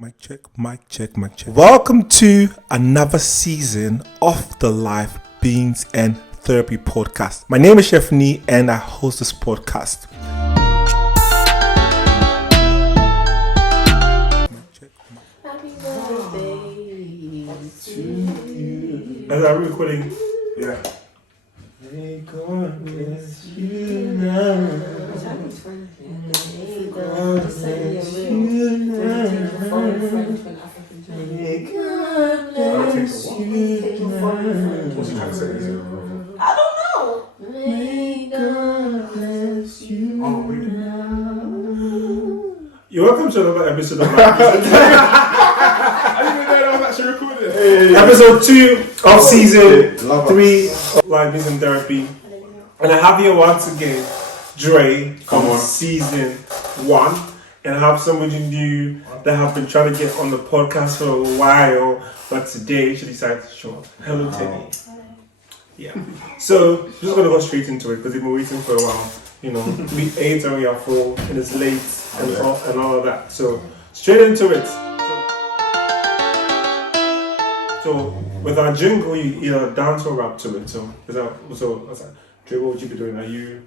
Mic check, mic check, mic check. Welcome to another season of the Life, Beans and Therapy podcast. My name is Chef Nee and I host this podcast. Happy birthday to you. As I'm recording, yeah. May God bless you now. May God bless you now. May God bless you now. What's he trying to say? I don't know. May God bless you now. You're welcome to another episode of I didn't even know that was actually recorded. episode 2 of season 3 of Life, Beans and Therapy. And I have here once again Dre from season 1. And I have somebody new that have been trying to get on the podcast for a while, but today she decided to show up. Hello, Teni. Yeah. So just gonna go straight into it because they've been waiting for a while. You know, we 8 and we are 4, and it's late and all of that. So straight into it. So with our jingle, you either dance or rap to it. So is that so? I was like, Dre, what would you be doing? Are you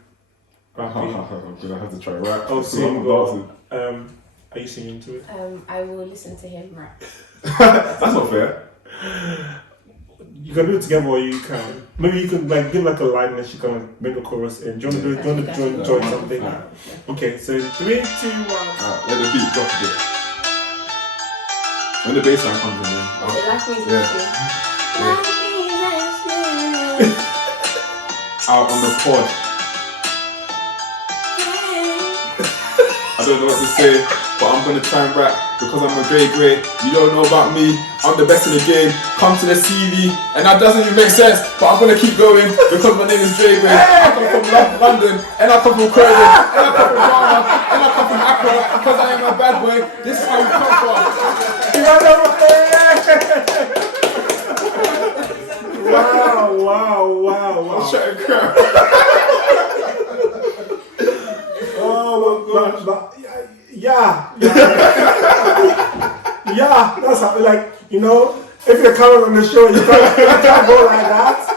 rapping? I'm gonna have to try rap. Oh, sing or are you singing to it? I will listen to him rap. That's not fair. You can do it together or you can. Maybe you can like give like a line and she can like make a chorus in. Do you want to join something? Okay, so 3, 2, 1. Alright, let the beat drop a bit. When the bass line comes in, The Life Beans out on the pod. I don't know what to say, but I'm gonna try and rap because I'm a great. You don't know about me, I'm the best in the game. Come to the CV, and that doesn't even make sense, but I'm gonna keep going because my name is Dre. I come from London, and I come from Croydon, and I come from Ghana, and I come from Accra because I am a bad boy. This is how we come from. Wow. I'm trying to crap. Oh my gosh. Yeah, that's how, like, you know, if you're coming on the show, you can't go like that.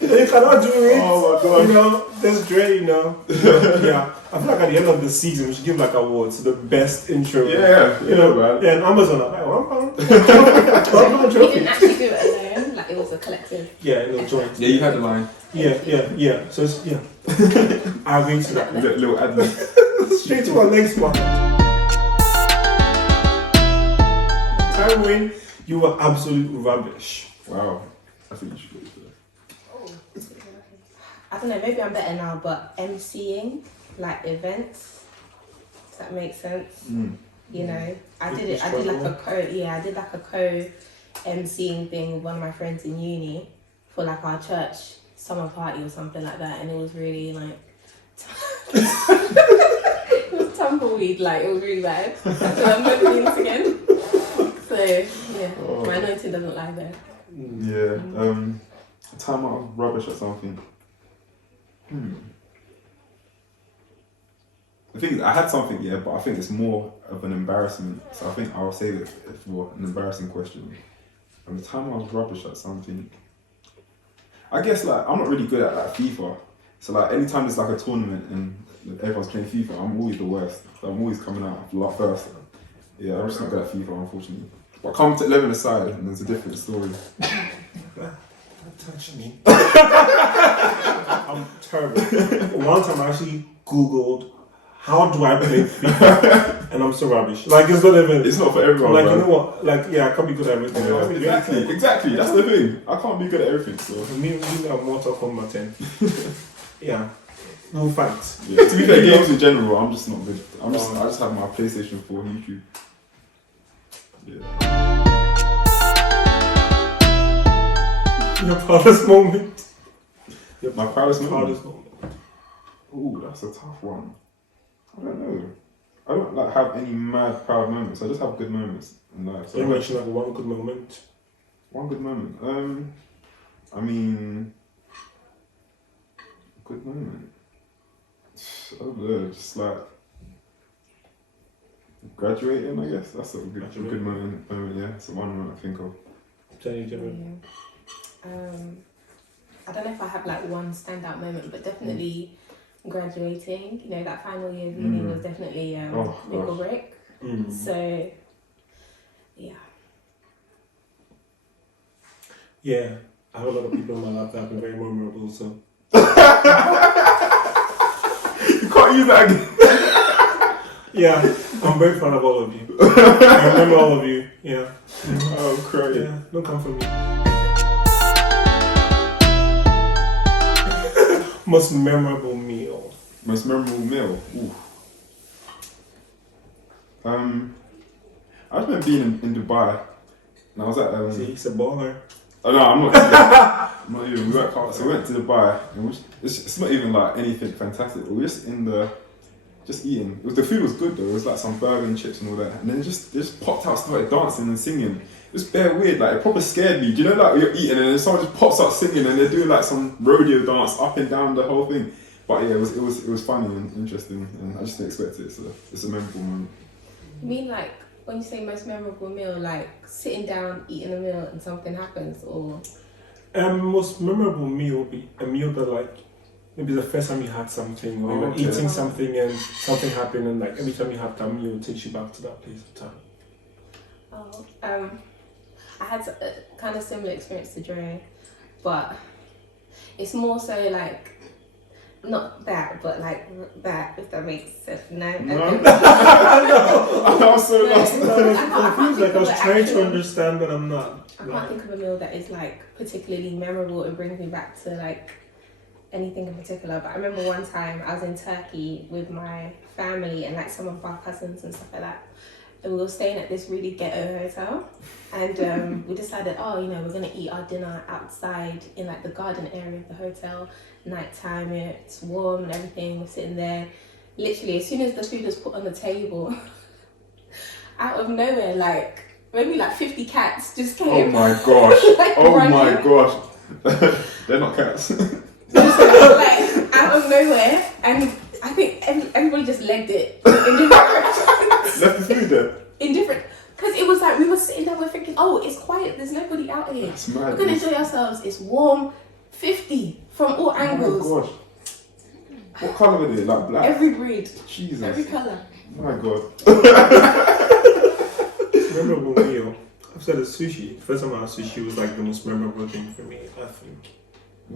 You cannot do it. Oh my God. You know, there's Dre, you know. Yeah. I feel like at the end of the season, we should give like awards to the best intro. Yeah, you know, man. Yeah, and Amazon, I'm like, £1. We didn't actually do it alone, like it was a collective. Yeah, it was joint. Yeah, you had the line. Yeah. So, yeah. I agree to that. Little admin. Straight to our next one. Time when you were absolute rubbish. Wow. I think you should go for that. I don't know, maybe I'm better now, but MCing, like events, does that make sense? You know, I did like a co-MCing thing with one of my friends in uni for like our church summer party or something like that, and it was really like, it was tumbleweed, like it was really bad. So I'm never doing this again. So yeah, my anointing doesn't lie there. Yeah. A time I was rubbish at something. The thing is, I had something, yeah, but I think it's more of an embarrassment. So I think I'll save it for an embarrassing question. And the time I was rubbish at something, I guess like I'm not really good at like FIFA. So like anytime there's like a tournament and everyone's playing FIFA, I'm always the worst. So I'm always coming out first. Yeah, I'm just not good at FIFA, unfortunately. But come to 11 aside, and there's a different story. Don't touch me. I'm terrible. One time I actually Googled, how do I play FIFA? And I'm so rubbish. Like, it's not even... It's not for everyone, like, man. you know what? Like, yeah, I can't be good at everything. Yeah, exactly. That's the thing. I can't be good at everything, so... For me, I'm Mortal Kombat 10. Yeah. We'll fight. Yeah. To be fair, games in general, I'm just not good. I just have my PlayStation 4 YouTube. Yeah. Your proudest moment. My proudest moment? moment. Ooh, that's a tough one. I don't know. I don't like have any mad proud moments. I just have good moments in life. So you mentioned like one good moment. One good moment. I mean, good moment. I don't know, just like Graduating, I guess. That's a good moment, yeah. It's the one moment I think of. I don't know if I have like one standout moment, but definitely graduating. You know, that final year of uni was definitely make or break. So, yeah. Yeah, I have a lot of people in my life that have been very memorable, so. You can't use that again. Yeah, I'm very proud of all of you. I remember all of you, yeah. Oh, I'm crying. Yeah, don't come for me. Most memorable meal. Most memorable meal? Ooh. I remember being in Dubai, and I was at... See, he's a baller. Oh no, I'm not. I'm not even. We worked hard, so we went to Dubai, and it's not even like anything fantastic. We were just just eating. The food was good though. It was like some burger and chips and all that, and then it just popped out, started dancing and singing. It was bare weird. Like it probably scared me. Do you know, like you're eating and then someone just pops out singing, and they're doing like some rodeo dance up and down the whole thing. But yeah, it was funny and interesting, and I just didn't expect it. So it's a memorable moment. You mean like when you say most memorable meal, like sitting down, eating a meal and something happens, or? Most memorable meal would be a meal that like, maybe the first time you had something, or you were eating something and something happened, and like every time you have that meal, it takes you back to that place of time. Oh, I had a kind of similar experience to Dre, but it's more so like, not that, but like that, if that makes sense. No. I'm so lost. I feel like I was trying to understand, but I'm not. I can't think of a meal that is like particularly memorable and brings me back to like anything in particular. But I remember one time I was in Turkey with my family and like some of our cousins and stuff like that. And we were staying at this really ghetto hotel, and we decided, we're gonna eat our dinner outside in like the garden area of the hotel. Nighttime, it's warm and everything. We're sitting there. Literally, as soon as the food was put on the table, out of nowhere, like maybe like 50 cats just came. Oh my gosh! Like, oh running. my gosh! They're not cats. Like out of nowhere, and I think everybody just legged it in different directions. Left the food there. In different, because it was like we were sitting there, we're thinking, it's quiet, there's nobody out here. That's mad. We're gonna enjoy ourselves. It's warm, 50 from all angles. Oh my gosh! What colour were they? Like black? Every breed. Jesus. Every colour. Oh my god. Memorable meal. I've said it's sushi. First time I had sushi was like the most memorable thing for me, I think.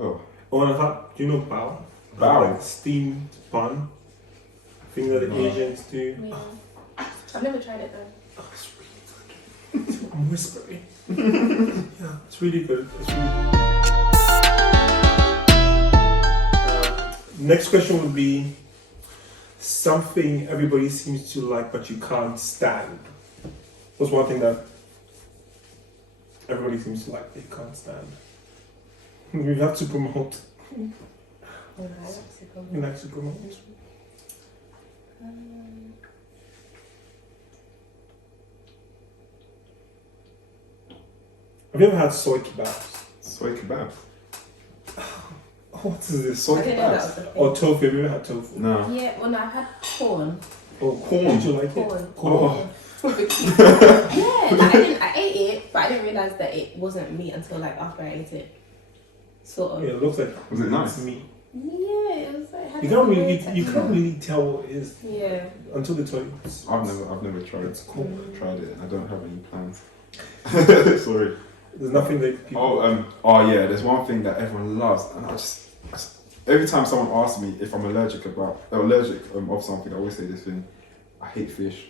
Oh. Oh, and I had, do you know bao? Bao? Like steamed bun. Thing that the Asians do. Yeah. I've never tried it though. Oh, it's really good. I'm whispering. Yeah, it's really good. It's really good. Next question would be something everybody seems to like but you can't stand. What's one thing that everybody seems to like but you can't stand? We have to promote. Oh, I like super We like to promote. Have you ever had soy kebabs? Soy kebab. What is this? Soy I didn't know that kebabs. was a thing. Or tofu? Have you ever had tofu? No. Yeah, well no, I've had corn. Oh, corn. Did you like Corn. it? Corn. Yeah, like I ate it, but I didn't realise that it wasn't meat until like after I ate it. Sort of. Yeah, it looks like Was it nice? it's meat. Yeah, it was like had You can't a really, weird you texture. can't really tell what it is Yeah. until they tell you. I've never tried it. It's cool. I've tried it and I don't have any plans. Sorry. There's nothing that people. Oh yeah, there's one thing that everyone loves, and I just every time someone asks me if I'm allergic of something, I always say this thing: I hate fish.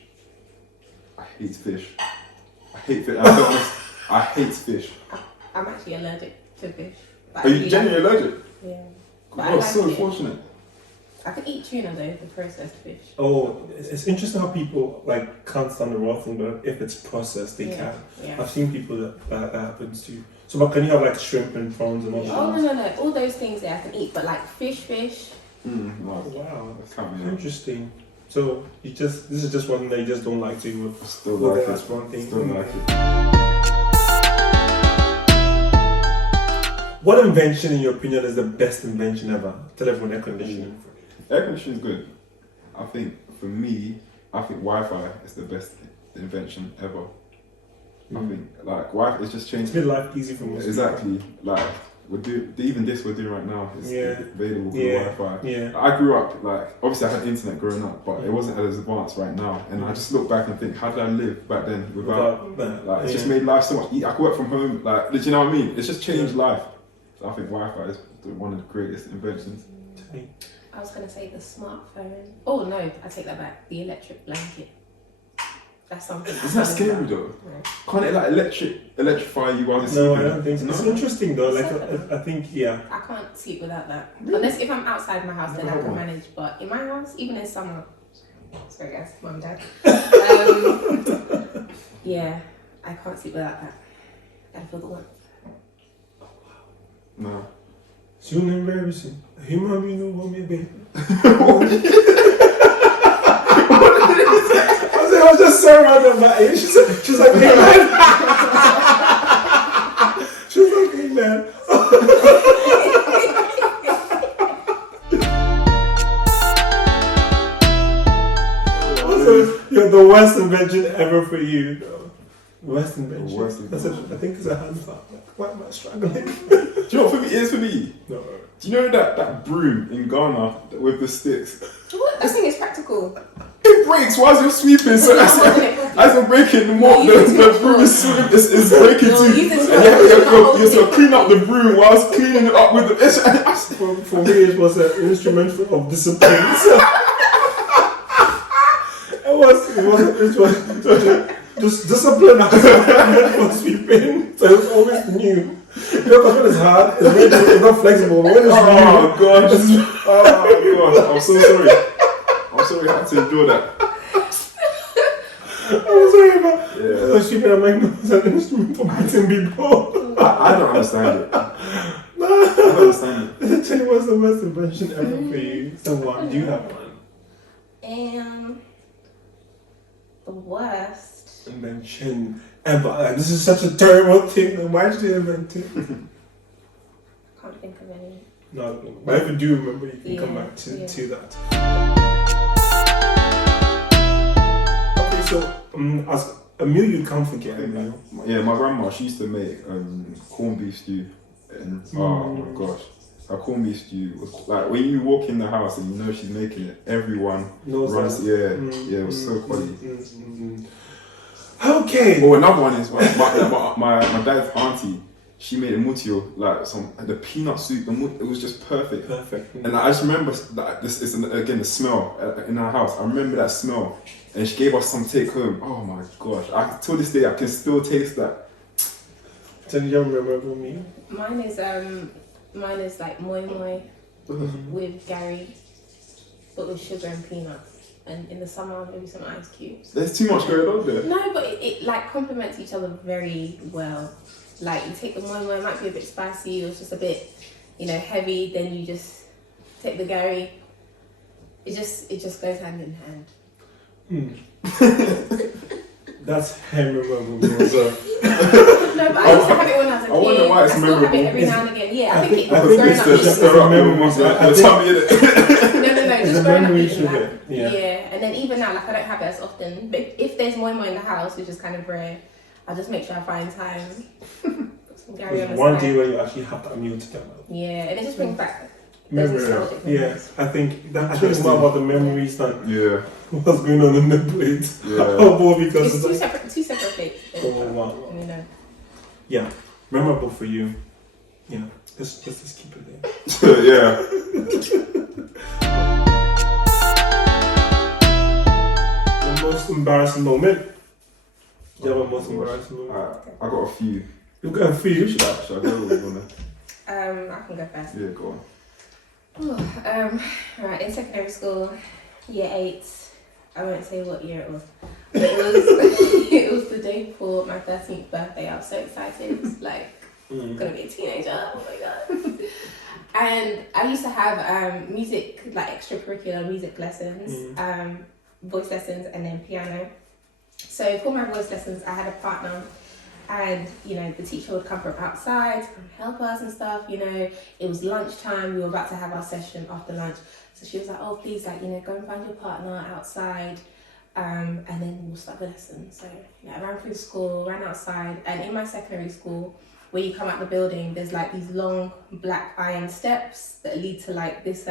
I hate fish. I hate fish. I hate fish. I'm actually allergic to fish. But Are I you really genuinely like it. allergic? Yeah. But I Oh, like so it. unfortunate. I can eat tuna though, the processed fish. Oh, it's interesting how people like can't stand the raw thing, but if it's processed, they Yeah. can. Yeah. I've seen people that happens to. So, but can you have like shrimp and prawns and all that? Oh no, all those things I can eat, but like fish. Oh, No, wow, I can't be honest. interesting. So this is just one thing that you just don't like to eat. Still Well, like that's it. one thing. Still like it. What invention, in your opinion, is the best invention ever? Tell everyone air conditioning. Air conditioning is good. I think for me, I think Wi-Fi is the best invention ever. I think like Wi-Fi, it's just changed. It's made life easy for most Exactly. Like even this we're doing right now is available for Wi-Fi. Yeah. I grew up like obviously I had internet growing up, but it wasn't as advanced right now. And I just look back and think, how did I live back then without that? like it's just made life so much easier. I could work from home. Like, do you know what I mean? It's just changed life. So I think Wi-Fi is one of the greatest inventions. I was gonna say the smartphone. Oh no, I take that back. The electric blanket. That's something. Isn't that scary though? No. Can't it like electrify you while you're No, sleeping? I don't think so. No? It's interesting though. Like I think I can't sleep without that. Unless if I'm outside my house, then I can manage. But in my house, even in summer, sorry guys, mum and dad. Yeah, I can't sleep without that. Gotta feel the warmth. No. soon embarrassing. Hey mom, you know what me baby. I was just so random about it. She's like, hey man. She's like, hey man. Also, you're the worst invention ever for you. Worst invention. Worst invention. I think it's a hand clap. Why am I struggling? Do you know what for me it is for me? No. Do you know that broom in Ghana with the sticks? What? That thing is practical. It breaks whilst you're sweeping, so as you're breaking, the more the broom is breaking too. And you have to clean up the broom whilst cleaning it up with the. For me, it was an instrument of discipline. So it was just discipline for sweeping. So it was always new. You know, because when it's hard, it's not flexible. But when it's new, I'm so sorry. I'm sorry I had to endure that. I'm sorry about sweeping. I'm like, no, it's an instrument for beating people. I don't understand it. I don't understand it. Tell you what's the worst invention ever for you? Someone, do you have one? The worst invention ever. Like, this is such a terrible thing. Then why did you invent it? Can't think of any. No, but if you do remember, you can come back to that. Okay, so as a meal you can't forget. Yeah, my grandma, she used to make corned beef stew, and oh my gosh, her corned beef stew was like when you walk in the house and you know she's making it, everyone runs. It was so quality. Okay. Oh, another one is my dad's auntie. She made a mutio, like the peanut soup. It was just perfect. Perfect. And I just remember that this is again the smell in our house. I remember that smell, and she gave us some take home. Oh my gosh! Till this day, I can still taste that. Tell you remember me? Mine is like moi moi with Gary, but with sugar and peanuts. And in the summer, maybe some ice cubes. There's too much going on there. No, but it like complements each other very well. Like you take the moi moi, it might be a bit spicy, or it's just a bit, heavy. Then you just take the Gary. It just goes hand in hand. That's memorable. So. No, but I used to have it when I was a kid. I wonder why it's I memorable. still have it every now and again. Yeah, I think it's the tummy in it. No, just growing up eating that. Yeah, and then even now, like I don't have it as often. But if there's moi moi in the house, which is kind of rare, I'll just make sure I find time. Put some Gary on the one side. day when you actually have that meal together. Yeah, and it just brings back Memory. nostalgic Yeah, memories. I think it's more about the memories than Yeah. what's going on in the plate. Yeah. Oh, boy, because It's it's two separate plates. Oh, wow. Yeah, memorable for you. Yeah, let's just keep it there. Yeah. The most embarrassing moment. Do you have a most embarrassing moment? I got a few. You've got a few. Should I go or you wanna? I can go first. Yeah, go Oh, right, in secondary school, year 8, I won't say what year it was, but it was the day before my 13th birthday. I was so excited, like, I'm gonna be a teenager, oh my god. And I used to have music, like extracurricular music lessons, voice lessons, and then piano. So for my voice lessons, I had a partner. And, the teacher would come from outside to come help us and stuff, It was lunchtime, we were about to have our session after lunch. So she was like, oh, please, go and find your partner outside. And then we'll start the lesson. So I ran through school, ran outside, and in my secondary school, when you come out the building, there's like these long black iron steps that lead to like this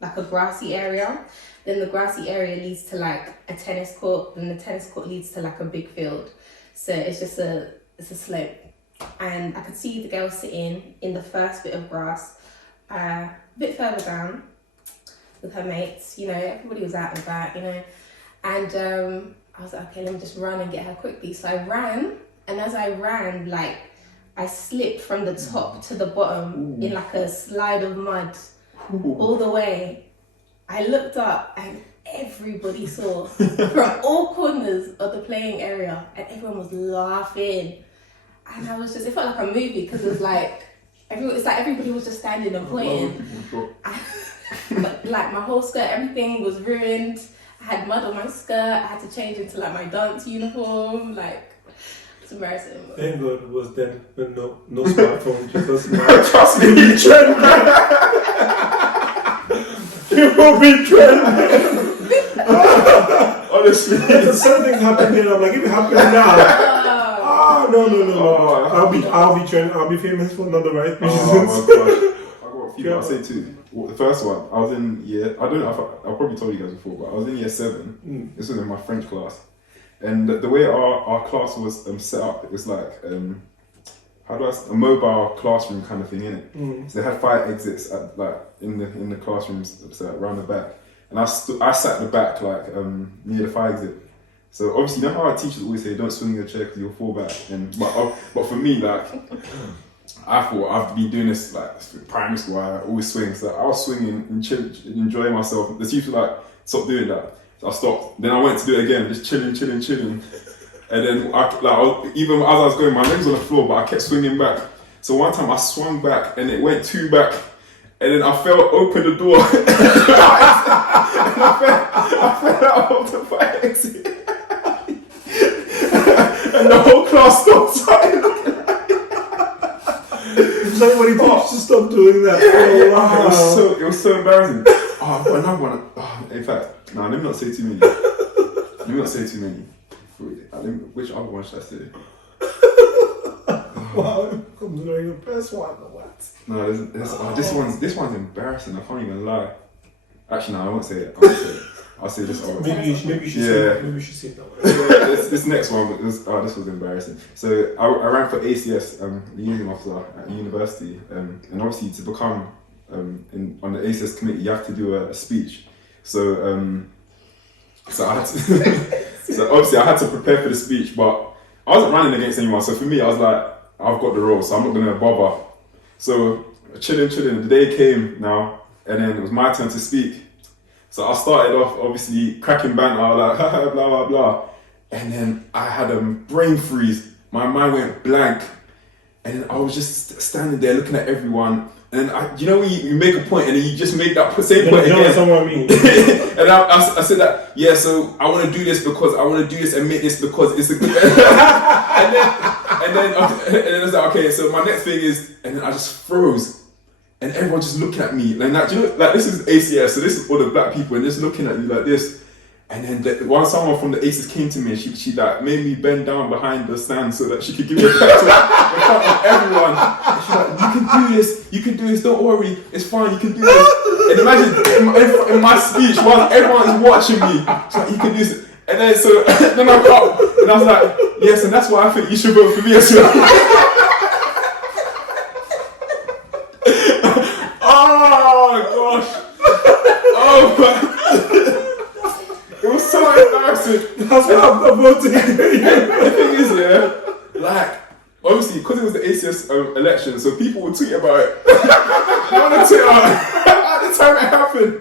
like a grassy area. Then the grassy area leads to like a tennis court, and the tennis court leads to like a big field. So it's just a slope. And I could see the girl sitting in the first bit of grass, a bit further down with her mates, everybody was out and about, and I was like, okay, let me just run and get her quickly. So I ran, and as I ran, like, I slipped from the top to the bottom in like a slide of mud all the way. I looked up and everybody saw from all corners of the playing area, and everyone was laughing. And I was just, it felt like a movie because it's like everybody was just standing and pointing. But like my whole skirt, everything was ruined. I had mud on my skirt. I had to change into like my dance uniform. Like, it's embarrassing. Thank God it was then, but no smartphone, just a smartphone. Trust me, you trend. You will be trending. Honestly, certain things happen then. I'm like, if it happened now. No. I'll be trending. I'll be famous for not the right reasons. Oh my gosh. I got a few. I'll say two. Well, the first one, I was in year. I don't know if I probably told you guys before, but I was in year 7. This was in my French class, and the way our class was set up, it was like a mobile classroom kind of thing, innit? So they had 5 exits at, like in the classrooms, so around the back, and I sat at the back, like near the fire exit. So obviously, you know how our teachers always say, don't swing your chair because you'll fall back. But for me, like, I thought I've been doing this like primary school. I always swing, so I was swinging and enjoying myself. The teacher was like, stop doing that. So I stopped. Then I went to do it again, just chilling. And then even as I was going, my legs on the floor, but I kept swinging back. So one time I swung back and it went 2 back, and then I opened the door, and I fell out of the fire exit. And the whole class stopped starting looking at me. Somebody told you to stop doing that. Oh, wow. It was so embarrassing. I've got another one. In fact, no, let me not say too many. Which other one should I say? Wow, I'm doing the best one or what? No, this one's embarrassing. I can't even lie. Actually, no, I won't say it. I'll say this one. Maybe you should say that one. This next one, this was embarrassing. So I ran for ACS, the union officer at university, and obviously to become on the ACS committee, you have to do a speech. So I had to, so obviously I had to prepare for the speech, but I wasn't running against anyone. So for me, I was like, I've got the role, so I'm not gonna bother. So chilling. The day came now, and then it was my turn to speak. So I started off obviously cracking banter, like blah blah blah, and then I had a brain freeze. My mind went blank, and then I was just standing there looking at everyone. And when you make a point and then you just make that same point again. Someone mean. And I said that, yeah. So I want to do this because I want to do this and make this because it's a good. and then I was like, okay. So my next thing is, and then I just froze. And everyone just looking at me like that. Like this is ACS, so this is all the black people, and just looking at you like this. And then someone from the ACES came to me, and she like made me bend down behind the stand so that she could give me a pep talk in front of everyone. And she's like, you can do this, don't worry, it's fine, you can do this. And imagine in my speech, while everyone is watching me, she's like, you can do this. And then then I got up, and I was like, yes, and that's why I think you should vote for me as well. That's what I'm voting. The thing is, like, obviously, because it was the ACS election, so people would tweet about it. On Twitter, at the time it happened,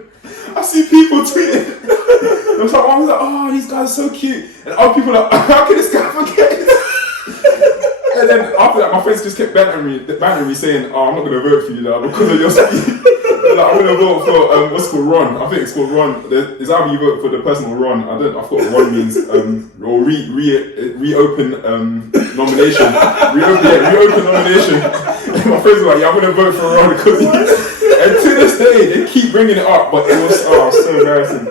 I see people tweeting. I was like, oh, these guys are so cute. And other people are like, how can this guy forget it? And then after that, my friends just kept bantering me saying, oh, I'm not going to vote for you now because of your speech. Like, I'm gonna vote for what's called Ron. I think it's called Ron. It's either you vote for the person or Ron. I forgot what Ron means. Or reopen nomination. Reopen nomination. And my friends were like, yeah, I'm gonna vote for Ron because and to this day they keep bringing it up, but it was so embarrassing.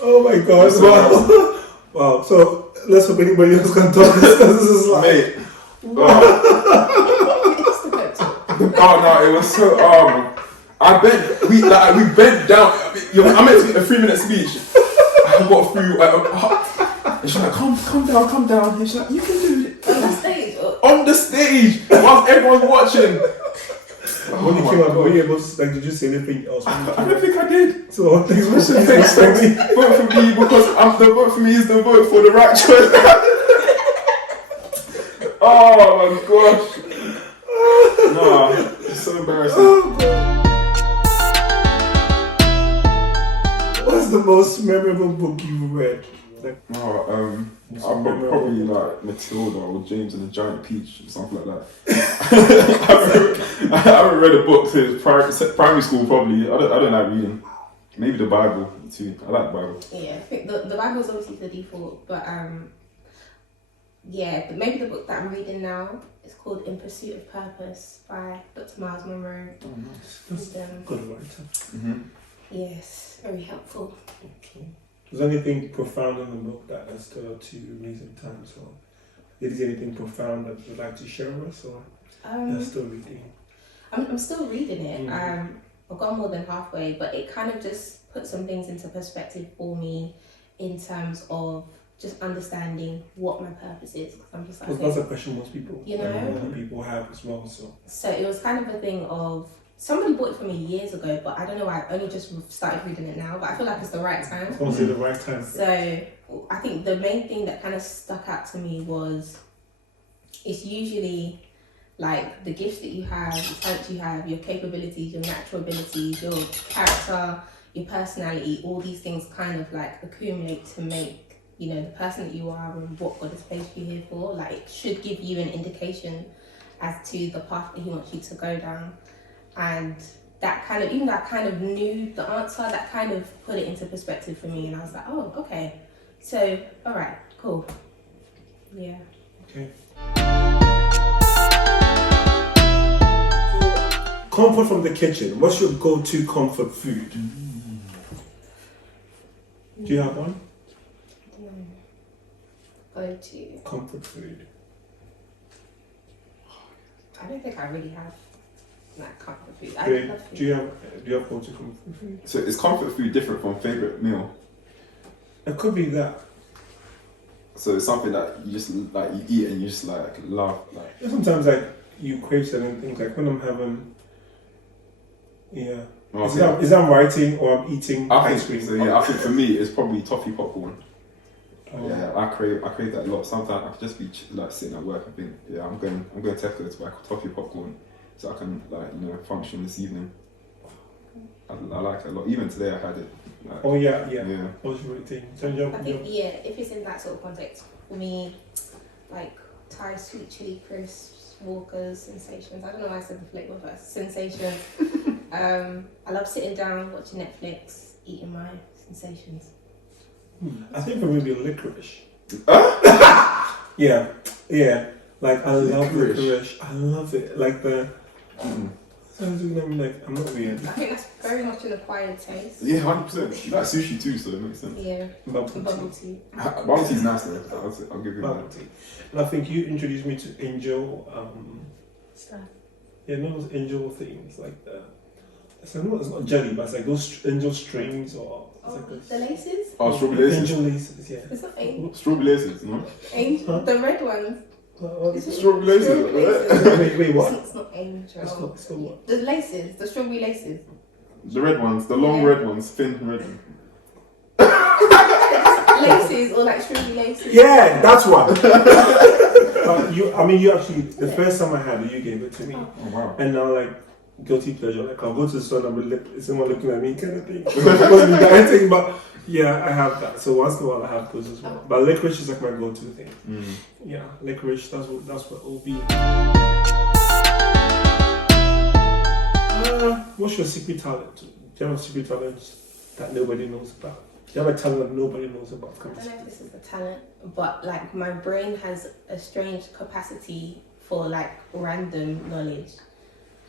Oh my god! Wow. Wow. So let's hope anybody else can talk this because this is like. Mate. It's the book talk. Oh no, it was so I bent. We bent down. I meant to be a 3-minute speech. I got through. And she's like, calm down. And she's like, you can do it. On the stage? On the stage, whilst everyone's watching. When you came out, were you able to, like, did you say anything else? I don't think I did. So thanks for saying. Vote for me because the vote for me is the vote for the right choice. Oh my gosh. Nah, it's so embarrassing. What's the most memorable book you've read? Like, Probably like Matilda or James and the Giant Peach or something like that. I haven't read a book since primary school. Probably I don't like reading. Maybe the Bible too. I like the Bible. Yeah, I think the Bible is obviously the default, but yeah, maybe the book that I'm reading now is called In Pursuit of Purpose by Dr. Miles Monroe. oh, nice. That's good writer. Yes, very helpful. Okay. Was there anything profound in the book that has stood out to you in recent times? Or is there anything profound that you'd like to share with us? Or you're still reading? I'm still reading it. I've gone more than halfway, but it kind of just put some things into perspective for me in terms of just understanding what my purpose is. Because I'm just like, Because that's a question most people, people have as well. So it was kind of a thing of, somebody bought it for me years ago, but I don't know why I only just started reading it now, but I feel like it's the right time. It's also the right time. So I think the main thing that kind of stuck out to me was, it's usually like the gifts that you have, the talents you have, your capabilities, your natural abilities, your character, your personality, all these things kind of like accumulate to make, you know, the person that you are and what God has placed you here for. Like, it should give you an indication as to the path that He wants you to go down. And that kind of, even though I kind of knew the answer, that kind of put it into perspective for me. And I was like, oh, okay. So, all right, cool. Yeah. Okay. Comfort from the kitchen. What's your go-to comfort food? Do you have one? Go-to comfort food. I don't think I really have like comfort food. I Okay. love food. Do you have go-to comfort food? So is comfort food different from favourite meal? It could be that. So it's something that you just like you eat and you just like love like. Sometimes like you crave certain things. Like when I'm having, yeah. Okay. Is that writing or I'm eating ice cream? So yeah, I think for me it's probably toffee popcorn. Oh. Yeah, I crave that a lot. Sometimes I could just be like sitting at work and think, yeah, I'm going to Tesco to buy toffee popcorn so I can like function this evening. I like it a lot. Even today I had it. Like, Oh yeah. yeah. What's your routine? So I think if it's in that sort of context, for me, like Thai sweet chili crisps, Walkers, Sensations. I don't know why I said the flavour first. Sensations. I love sitting down, watching Netflix, eating my Sensations. I think for me it'd be licorice. Yeah. Like I love licorice. I love it. Like the. Sounds like I'm not weird. I think that's very much an acquired taste. Yeah, 100%. You like sushi too, so it makes sense. Yeah. Bubble tea. Bubble tea's nice though. I'll give you Bubble that. tea. And I think you introduced me to angel. Stuff. Yeah, no, those angel things like the. It's not jelly, but it's like those angel strings or. It's like The laces? Oh, strawberry laces. Angel laces, yeah. It's not angel. Strawberry laces, no? Angel. The red ones. Is it Strawberry laces. Wait, what? It's not angel. It's not what? The laces, the strawberry laces. The red ones, the long red ones, thin red ones. Laces or like strawberry laces. Yeah, that's one. But you actually, the first time I had it, you gave it to me. Oh wow. And now, like, guilty pleasure. Like, I'll go to the store and I'll be someone looking at me kind of thing. It's not supposed to be dieting, but yeah, I have that. So once in a while I have those as well. But licorice is like my go-to thing. Yeah, licorice, that's what it'll be. What's your secret talent? Do you have a secret talent that nobody knows about? Do you have a talent that nobody knows about? I don't know if this is a talent, but like my brain has a strange capacity for like random knowledge.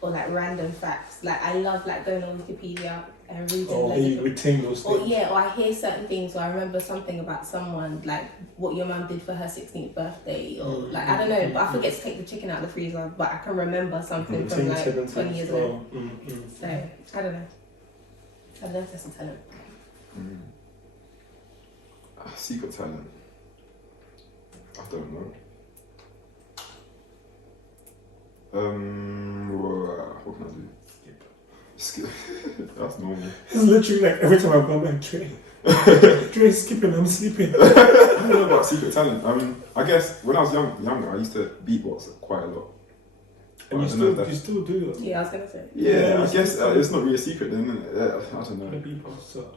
or like random facts. Like I love like going on Wikipedia and reading. Oh, and you retain those Or things. yeah, or I hear certain things, or I remember something about someone, like what your mum did for her 16th birthday, or like I don't know, but I forget to take the chicken out of the freezer, but I can remember something from like 20 years ago. So I don't know. I don't know if that's a talent. Secret talent. I don't know. What can I do? Skip. That's normal. It's literally like every time I go back, Dre's skipping, I'm sleeping. I don't know about secret talent. I mean, I guess when I was younger, I used to beatbox quite a lot. And you still do that. Yeah, I was gonna say. Yeah, I guess it's not really a secret then. I don't know. Beatbox, so,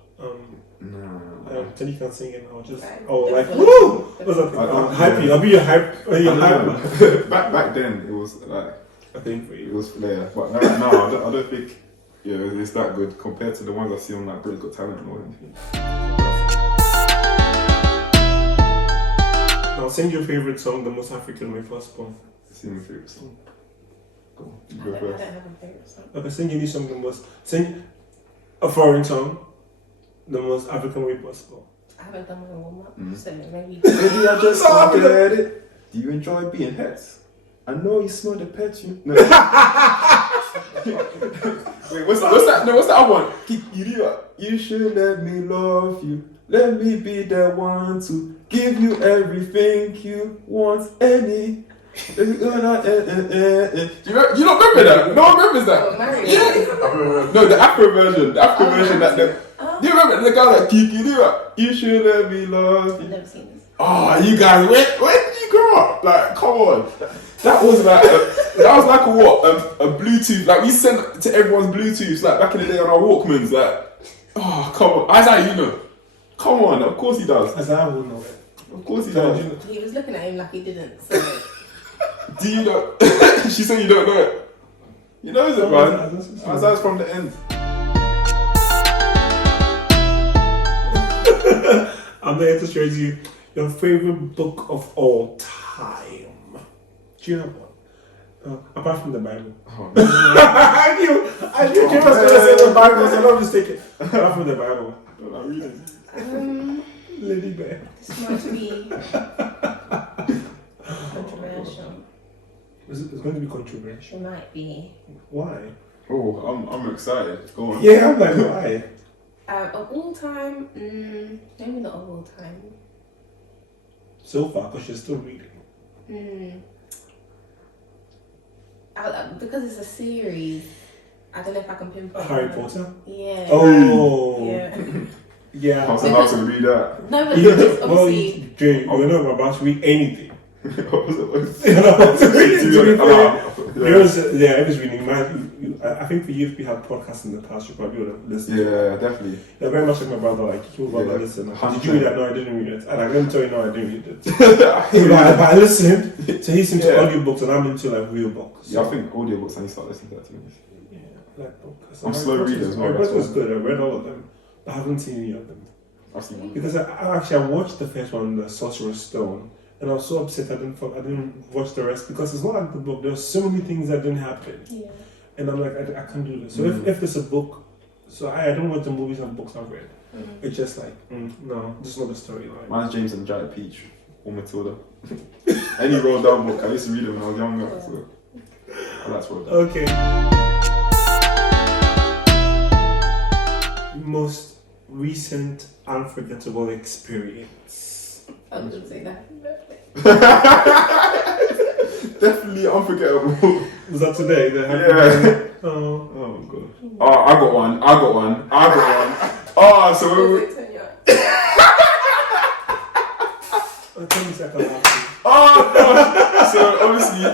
No. Teni can't sing it. I'll just Right. like woo. What's that? Hype you. I'll be your hype. Your hype. Back then it was like I think for it you. was flair, but now I don't think it's that good compared to the ones I see on like Britain's Got Talent or anything. Now sing your favorite song, the most African way possible. Sing my favorite song. Go on, you I go don't first. have a favourite song. Okay, sing any song the most. Sing a foreign song, the most African way possible. I haven't done my warm up, so maybe. Maybe I just wanted it. Do you enjoy being pets? I know you smell the perfume. No. Wait, what's that? No, what's that other one? You should let me love you. Let me be the one to give you everything you want. Any. You don't remember that? No one remembers that. Oh, Mario. Yeah. No, the Afro version. The Afro version. That the. Do you remember the guy like you should let me love you. I've never seen this. Oh, you guys, where did you grow up? Like, come on. That was like a Bluetooth. Like we sent to everyone's Bluetooth. Like back in the day on our Walkmans. Like, oh come on, Isaiah, you know. Come on, of course he does. Isaiah will know it. Of course he does. He was looking at him like he didn't. So. Do you know? She said you don't know it. He knows it, man. Isaiah's from the end. I'm there to show you your favorite book of all time. Do you have one? Apart from the Bible. Oh, I knew you was going to say the Bible, so I'm just taking. Apart from the Bible. don't I read it? Lady Bear. This might be controversial. It's going to be controversial. It might be. Why? Oh, I'm excited. Go on. Yeah, I'm like, why? Of all time, maybe not of all time. So far, because you're still reading. Because it's a series, I don't know if I can pinpoint. Harry Potter? Yeah. Oh. Yeah. Yeah. I was about to read that. No, but Well, obviously. Jay, you're not about to read anything. What was it? You're not about to read To be honest, It was reading. I think for you, if we had podcasts in the past, you probably would have listened. Yeah, definitely. You're very much like my brother. Like, he would rather Yeah. listen. Like, 100%. did you read that? No, I didn't read it. And I'm going to tell you, no, I didn't read it. But I listened. So he's into audiobooks, and I'm into like real books. Yeah, I think audiobooks, I need to start listening to that too. Yeah, like books. I'm slow reader as well, Harry that's Potter was why. good. I read all of them, but I haven't seen any of them. I've seen one. Because I watched the first one, The Sorcerer's Stone, and I was so upset I didn't watch the rest because it's not like the book. There's so many things that didn't happen, Yeah. and I'm like, I can't do this. So if there's a book, so I don't watch the movies and books I've read. It's just like, no, this is not the storyline. Mine's James and Janet Peach or Matilda. Any rolled down book. I used to read them when I was younger, so that's rolled down. Okay. Most recent unforgettable experience. I was going to say that. Definitely unforgettable. Was that today? Yeah. Oh. Oh god. Oh, I got one. Oh, so Was we. it Tanya? Tell me second last. Oh gosh. So obviously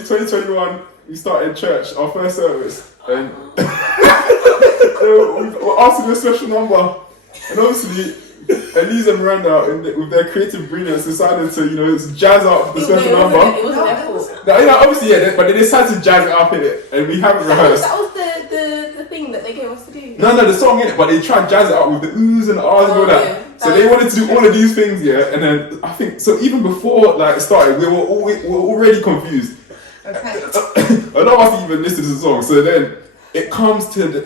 2021 we started church, our first service, and so we were asked to do a special number, and obviously Elise and Miranda, with their creative brilliance, decided to jazz up the special number. It wasn't their fault. Now, obviously, but they decided to jazz it up in it, and we haven't rehearsed. That was the thing that they gave us to do. No, the song in it, but they tried to jazz it up with the oohs and the ahs and all that. Yeah. So they wanted to do all of these things, and then I think so. Even before it started, we were already confused. Okay. I but none of us even listened to the song. So then it comes to the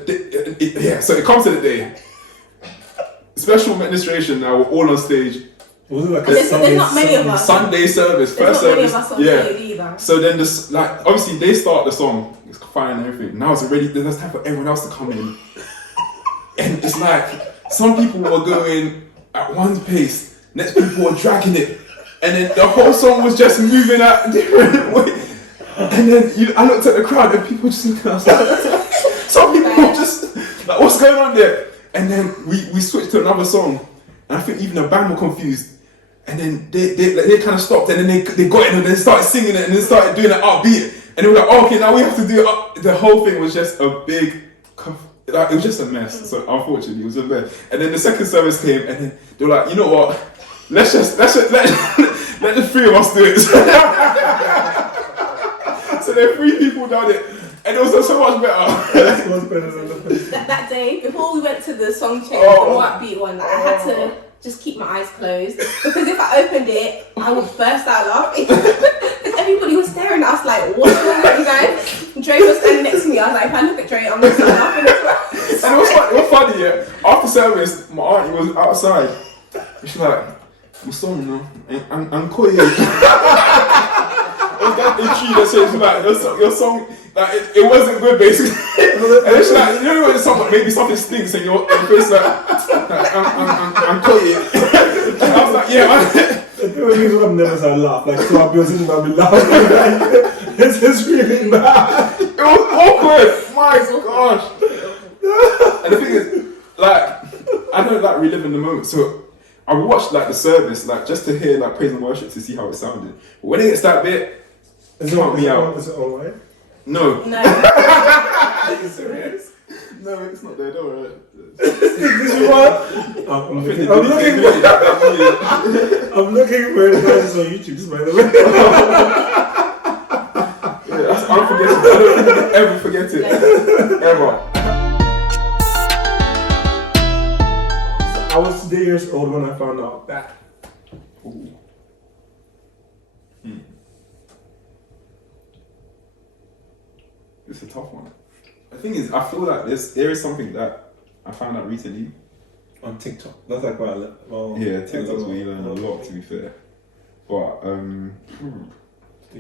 day. Special administration now, we're all on stage. Was it like There's not many of us. Sunday service, There's first not many of service. us on stage either. So then this, like, obviously they start the song, it's fine and everything. Now it's already, there's time for everyone else to come in. And it's like, some people were going at one pace, next people were dragging it. And then the whole song was just moving at a different way. And then I looked at the crowd and people just looking at us like, some people were just like, what's going on there? And then we switched to another song. And I think even the band were confused. And then they kind of stopped and then they got in and then started singing it and then started doing an upbeat. And they were like, oh, okay, now we have to do it up. The whole thing was just a big, like, it was just a mess. So unfortunately, it was a mess. And then the second service came and then they were like, you know what? Let's just let the three of us do it. So there were 3 people done it. And it was so much better. It was better than the first. That day, before we went to the song change, the more upbeat one, I had to just keep my eyes closed because if I opened it, I would burst out laughing. Because everybody was staring at us like, what's wrong with you guys? Dre was standing next to me. I was like, if I look at Dre, I'm going to start laughing as well. And it was funny, yeah. After service, my auntie was outside. And she's like, my song, you know, I'm cool. It was that tree that says like your song, like it wasn't good basically. And then she's like, you know when maybe something stinks and your face like I'm cool. And I was like, yeah, man. I've never said laugh. Like, so I'll be sitting I'll be laughing. Like, this is really bad. It was awkward. My gosh. And the thing is, like, I don't like reliving the moment. So I watched like the service, like just to hear like praise and worship to see how it sounded. But when it gets that bit, is it out. Is it alright? No. No. Are you serious? No, it's not there. Don't worry. This is what I'm looking for the guys on YouTube, by the way. Yeah, that's unforgettable. I don't ever forget it. Ever. I was 3 years old when I found out that. Ooh. It's a tough one. The thing is, I feel like there is something that I found out recently. On TikTok. That's like where I live. Well, Yeah, TikTok's where you learn a lot, to be fair. But, 3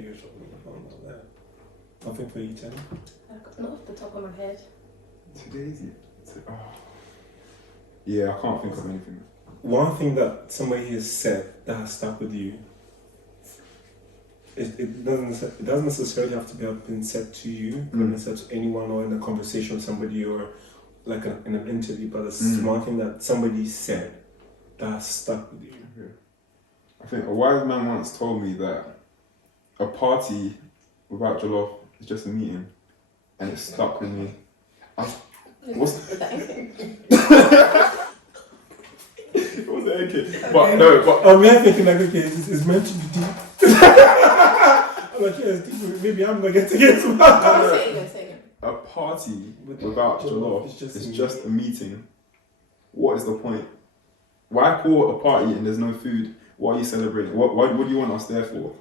years old when I found out that. Nothing for you, Teni? Not off the top of my head. today's yeah, I can't think of anything. One thing that somebody has said that has stuck with you, it doesn't necessarily have to be been said to you, it can be said to anyone or in a conversation with somebody or like in an interview, but it's one thing that somebody said that has stuck with you. Okay. I think a wise man once told me that a party without jollof is just a meeting, and it stuck with me. What's that anything? It wasn't okay. But no, but I'm thinking like, okay, it's meant to be deep. I'm like, yeah, it's deep. Maybe I'm not getting it. Say it again. A party without jollof is just a meeting. What is the point? Why call a party and there's no food? What are you celebrating? What do you want us there for?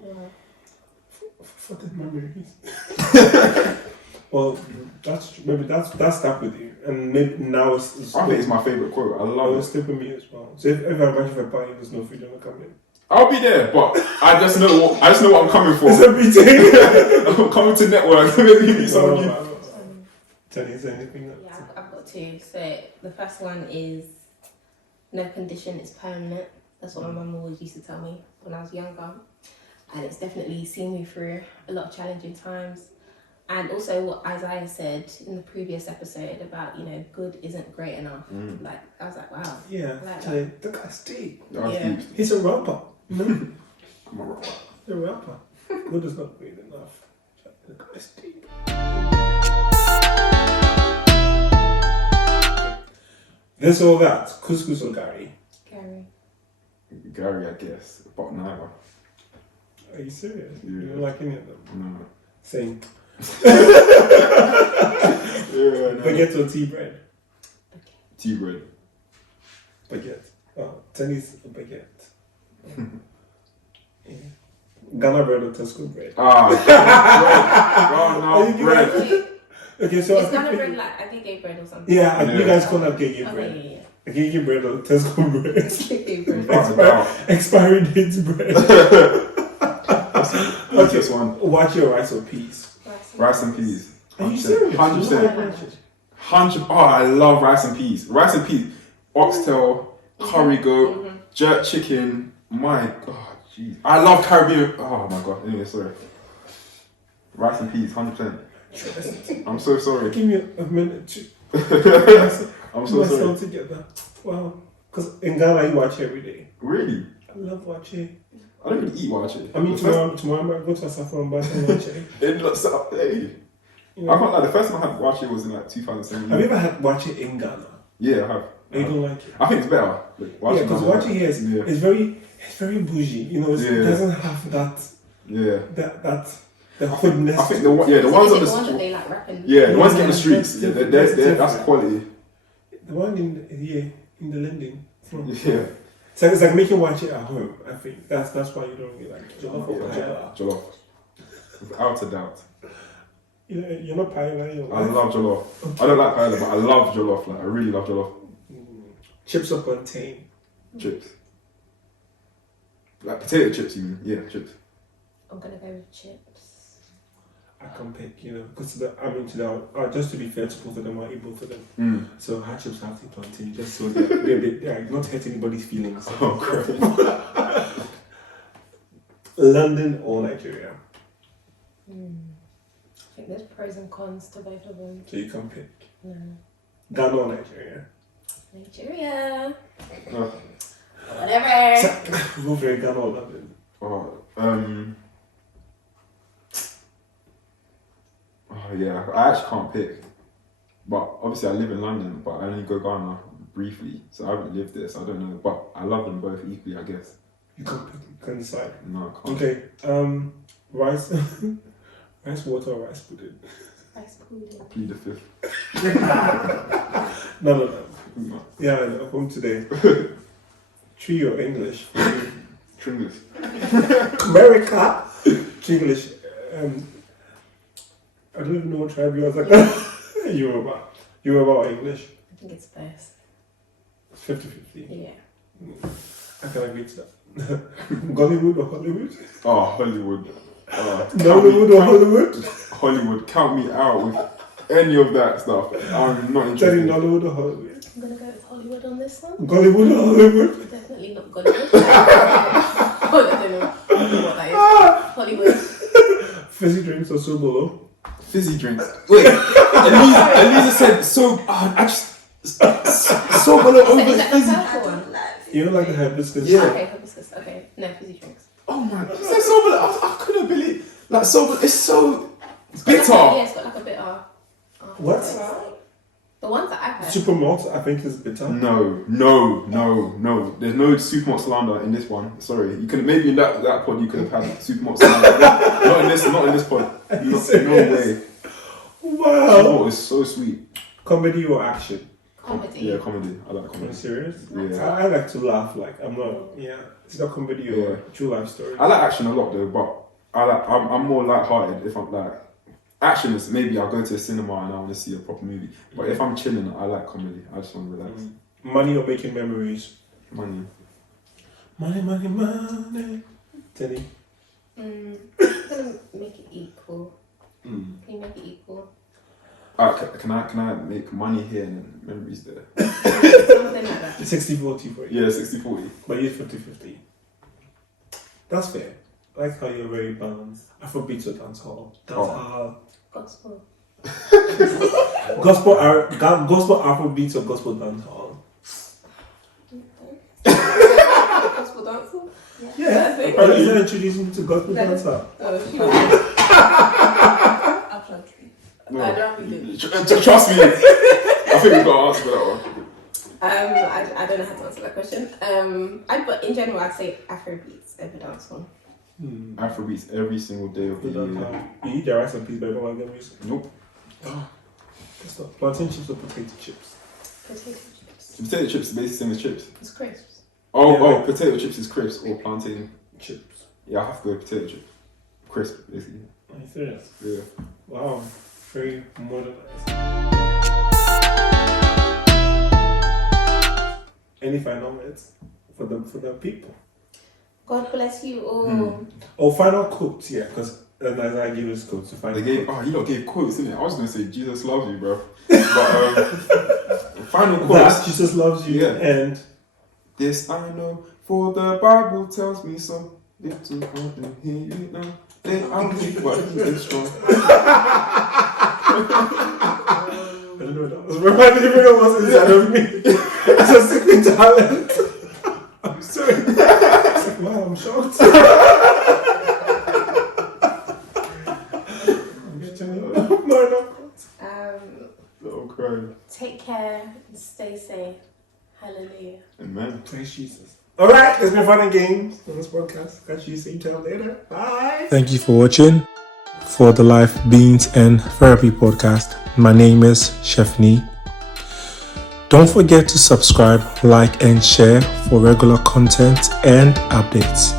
For the memories. Well, that's stuck with you, and maybe now it's I think it's my favorite quote. I love it. It's still with me as well. So if I imagine for a party, there's no food, I'm coming. I'll be there, but I just know what I'm coming for. It's a meeting. I'm coming to network. Maybe meet some of you. Teni, is there anything? Yeah, I've got two. So the first one is no condition is permanent. That's what my mum always used to tell me when I was younger, and it's definitely seen me through a lot of challenging times. And also what Isaiah said in the previous episode about, good isn't great enough. Like, I was like, wow. Yeah, like the guy's deep. Yeah. He's a rapper. I'm a rapper. He's a rapper. Good is not great enough. The guy's deep. This or that, couscous or Gary? Gary, I guess, but neither. Are you serious? Yeah. You don't like any of them? No. Same. Yeah, no. Baguette or tea bread? Tea bread. Baguette. Oh, Teni's a baguette. Yeah. Ghana bread or Tesco bread? Ah, bread. Bread. Okay, so It's Ghana bread like Agege bread or something. yeah, you Yeah. guys call that Agege Okay, bread. yeah. Agege bread or Tesco bread. Agege bread. Without a doubt. Expiry date bread. Okay, this one. Watch your rice or peas. Rice and peas. Are you serious? 100%. 100. Oh, I love rice and peas. Rice and peas. Oxtail, curry goat, jerk chicken. My God, jeez. I love Caribbean. Oh my God. Anyway, sorry. Rice and peas, 100%. I'm so sorry. Give me a minute to I'm so sorry. myself together. Wow. Because in Ghana, you watch every day. Really? I love watching. I don't really eat wache. I mean, tomorrow I might go to a saffron bar and watch it. It looks up. Hey. You know? I can't lie. The first time I had wache was in like 2007. Have you ever had watch it in Ghana? Yeah, I have. You don't like it? I think it's better. Like, Yeah, because watch it here is Yeah. it's very bougie. You know, it Yeah. doesn't have that Yeah. the hoodness. I think the ones on The the one that they like rapping. yeah, the ones Yeah, getting the streets. that's Yeah, different. that's quality. The one in the London. Yeah. So it's like making watch it at home. I think that's why you don't really like jollof or paella. Jollof. Without a doubt. You know, you're not paella. You're I love jollof. I don't like paella, but I love jollof. Like I really love jollof. Chips or plantain. Chips. Like potato chips, you mean? Yeah, chips. I'm gonna go with chips. I can pick, because I'm into that. Just to be fair to both of them, I eat both of them. So hard chips have to plantain, just so they're not hurt anybody's feelings. Oh, crap. London or Nigeria? I think there's pros and cons to both of them. So you can pick. No. Ghana or Nigeria? Nigeria. No. Whatever. Go for it, Ghana or London? Oh yeah, I actually can't pick. But obviously I live in London, but I only go Ghana briefly, so I haven't lived there, so I don't know. But I love them both equally, I guess. You can pick, you can decide. No, I can't. Okay, rice, rice water or rice pudding? Rice pudding. Plead the fifth. No. No. Yeah, home today. Tree or English? Tringlish. America. English. I don't even know what tribe you are. Like Yoruba or English? I think it's both. 50-50. Yeah. I can agree to that. Gollywood or Hollywood? Oh, Hollywood. Nollywood or Hollywood? Hollywood. Count me out with any of that stuff. I'm not Teddy, interested. Nollywood or Hollywood? I'm gonna go with Hollywood on this one. Gollywood or Hollywood? Definitely not Gollywood. Oh, I don't know what that is. Hollywood. Fizzy drinks or Sobolo? Fizzy drinks. Wait, Elisa said so. I just so below over Is that the fizzy. purple one? You don't like the hibiscus? Yeah. Okay, hibiscus. Okay, no fizzy drinks. Oh my god, so sober. I couldn't believe like sober. It's so bitter. Yeah, it's got like a bit of. What? The ones that I've had. Super malt, I think, is bitter. No. There's no supermalt slander in this one. Sorry, you could maybe in that pod you could have had supermalt slander. not in this pod. No way. Wow. Supermalt is so sweet. Comedy or action? Comedy. Yeah, comedy. I like Are you comedy. serious? Yeah. I like to laugh. Like I'm not. Yeah, it's not comedy or true life story. I like action a lot though, but I'm more light-hearted if I'm like. Action is maybe I'll go to a cinema and I want to see a proper movie. But if I'm chilling, I like comedy. I just want to relax. Money or making memories? Money. Money. Teni. I'm gonna make it equal. Can you make it equal? Can I make money here and then memories there? Something like that. 60-40 for you. Yeah, 60-40. But you're 50-50. That's fair. I like how you're very balanced. Afrobeats or dancehall? Dancehall. Gospel. Gospel Afrobeats or gospel dancehall? Gospel dancehall? Yeah. That's it. Apparently you're introducing me to gospel dancehall. Oh, sure. No. I don't really do. Trust me. I think we've got an answer for that one. I don't know how to answer that question. But in general, I'd say Afrobeats over dancehall. Afrobeats every single day of the year. You eat your rice and peas, but you don't like them music. Nope. That's not. Plantain chips or potato chips? Potato chips. Potato chips is basically the same as chips. It's crisps. Oh, Yeah. potato chips is crisps or plantain. Chips. Yeah, I have to go potato chip. Crisp, basically. Are you serious? Yeah. Wow, very modernized. Any final words for the people? God bless you all. Oh, final quotes, yeah, because as I give us quotes to find. They gave, you lot gave quotes, didn't it? I was gonna say Jesus loves you, bro. But final that quotes. Jesus loves you, Yeah. and This I know, for the Bible tells me so. Little more than hear you now. They are weak, but he is strong. I don't know what that was. Reminded me of what's inside of me. It's a secret talent. I'm sorry. It's like, wow, I'm shocked. I'm getting no. Oh, crying. Take care. Stay safe. Hallelujah. Amen. Praise Jesus. All right, it's been fun and games on this podcast. Catch you same time later. Bye. Thank you for watching for the Life, Beans and Therapy podcast. My name is Chef Nee. Don't forget to subscribe, like, and share for regular content and updates.